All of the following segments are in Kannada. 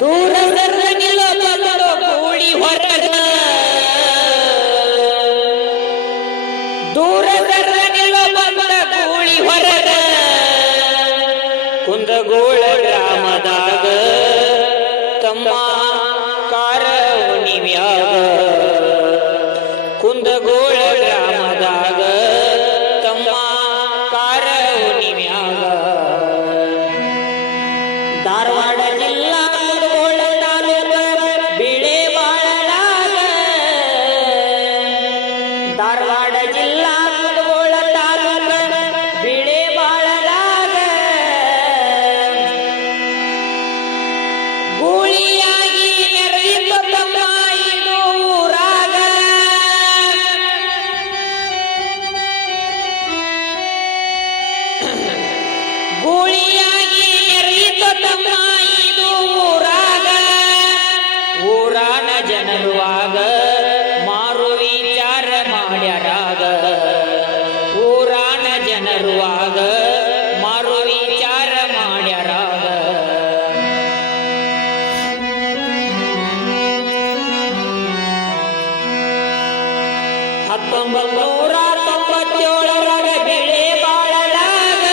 ದೂರ ನಿಲ್ಲೋ ಬಂದೋ ಗೂಳಿ ಹೊರಗ ದೂರ ನಿಲ್ಲೋ ಬಂದ ಗೂಳಿ ಹೊರಗ ಕುಂದಗೋಳ ಗ್ರಾಮದಾಗ ತಮ್ಮ ಕಾರ ಹುಣಿವ್ಯಾಗ ಕುಂದಗೋಳ ಗ್ರಾಮದಾಗ ತಮ್ಮ ಕಾರ ಹುಣಿವ್ಯಾಗ ಧಾರವಾಡ ಜಿಲ್ಲಾ ಕುಂದಗೋಳ ತಾಲೂಕ ಬಿಳೆಬಾಳದಾಗ ಧಾರವಾಡ ಜಿಲ್ಲಾ ಕುಂದಗೋಳ ತಾಲೂಕ ಬಿಳೆಬಾಳದಾಗ ಗೂಳಿಯಾಗಿ ನೆರೆಯಿತು ತಮ್ಮ ಇದು ಊರಾಗ ಗೂಳಿಯಾಗಿ ನೆರೆಯಿತು ತಮ್ಮ ಇದು ಊರಾಗ ಊರಾನ ಜನರುವಾಗ ಮಾರು ವಿಚಾರ ಮಾಡ್ಯಾರಾಗ ಊರಾನ ಜನರುವಾಗ ಮಾರು ವಿಚಾರ ಮಾಡ್ಯಾರಾಗ 1997 ಬಿಳೆಬಾಳದಾಗ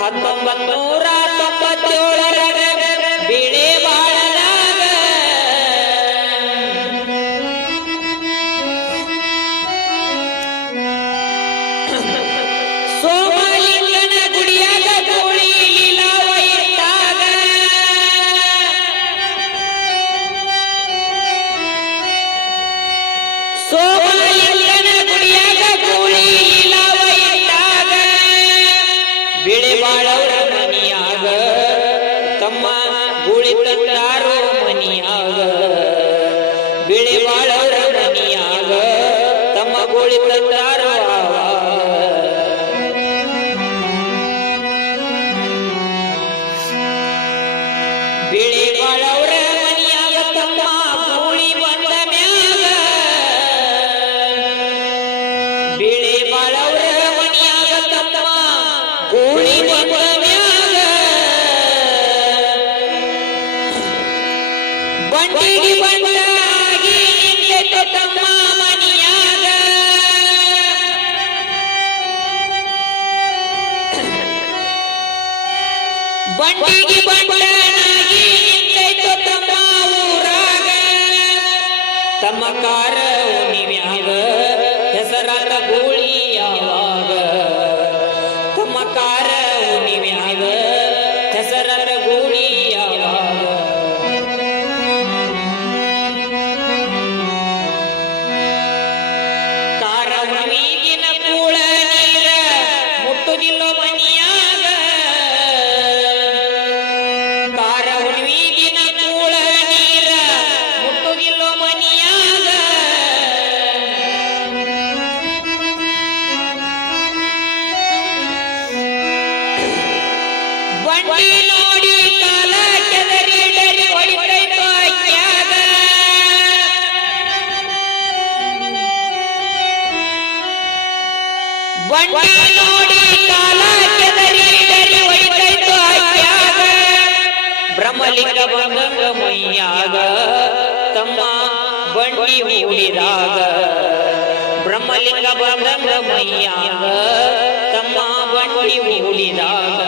1997 ಬಿಳೆಬಾಳದಾಗ ಸೋಮಲಿಂಗನ ಗುಡಿಯಾಗ ಗೂಳಿ ಲೀಲಾವ ಇಟ್ಟಾಗ ಸೋಮಲಿಂಗನ ಗುಡಿಯಾಗ ಗೂಳಿ ಲೀಲಾವ ಇಟ್ಟಾಗ ಬಿಳೆಬಾಳವ್ರ ಮನಿಯಾಗ ತಮ್ಮ ಗೂಳಿ ತಂದಾರೋ ಮನಿಯಾಗ ಬಿಳೆಬಾಳವ್ರ ಮನಿಯಾಗ ತಮ್ಮ ಗೂಳಿ ತಂದಾರೋ ಬಿಳೆಬಾಳವ್ರ ಮನಿಯಾಗ ತಮ್ಮ ಗೂಳಿ ಬಂದ ಮ್ಯಾಗ ಬಿಳೆಬಾಳವ್ರ ಮನಿಯಾಗ ತಮ್ಮ ಗೂಳಿ ಬಂದ ಮ್ಯಾಗ ಬಂಡಿಗೆ ಬಂಡಾಗಿ ನಿಂತೆತು ತಮ್ಮ ಮನಿಯಾಗ ಬಂಡಿಗೆ ಬಂಡನಾಗಿ ನಿಂತೆತು ತಮ್ಮ ಊರಾಗ ತಮ್ಮ ಕಾರ ಹುಣಿವ್ಯಾಗ ಹೆಸರಾದ ಗೂಳಿ ಯಾವಾಗ ತಮ್ಮ ಕಾರ ಹುಣಿವ್ಯಾಗ ಹೆಸರಾದ ಗೂಳಿ ಯಾವಾಗ ಕಾರ ಹುಣಿವಿಗಿನ ಕೂಳ ನೀರ ಮುಟ್ಟುದಿಲ್ಲೋ ಮನಿಯಾಗ ಕಾರ ಹುಣಿವಿಗಿನ ಕೂಳ ನೀರ ಮುಟ್ಟುದಿಲ್ಲೋ ಮನಿಯಾಗ ಬಂಡಿ ನೋಡಿ ಕಾಲ ಕೆದರಿ ಡರಿ ಹೊಡಿತೈತೋ ಅಕ್ಯಾಗ ಬಂಡಿ ನೋಡಿ ಕಾಲ ಕೆದರಿ ಡರಿ ಹೊಡಿತೈತೋ ಅಕ್ಯಾಗ ಬ್ರಹ್ಮಲಿಂಗ ಬಂದಂಗ ಮೈಯಾಗ ತಮ್ಮ ಬಂಡಿ ಹೂಡಿದಾಗ ಬ್ರಹ್ಮಲಿಂಗ ಬಂದಂಗ ಮೈಯಾಗ ತಮ್ಮ ಬಂಡಿ ಹೂಡಿದಾಗ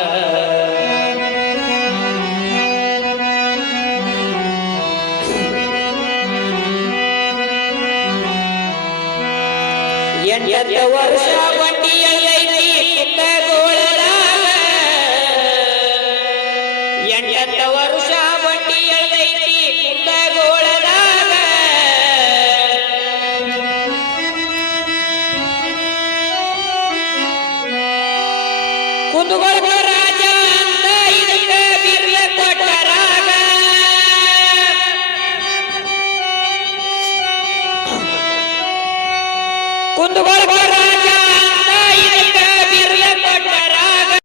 ಎಂಟತ್ತು ವರ್ಷ ಬಂಡಿಯಲ್ಲೈತಿ ಕುಂದಗೋಳದಾಗ ಎಂಟತ್ತು ವರ್ಷ ಬಂಡಿಯಲ್ಲೈತಿ ಕುಂದಗೋಳದಾಗ ಕುಂದಗೋಳ ರಾಜ ಅಂತ ಇದಕ್ಕ ಬಿರ್ಲ ಕೊಟ್ಟರಾಗ ಕುಂದಗೋಳ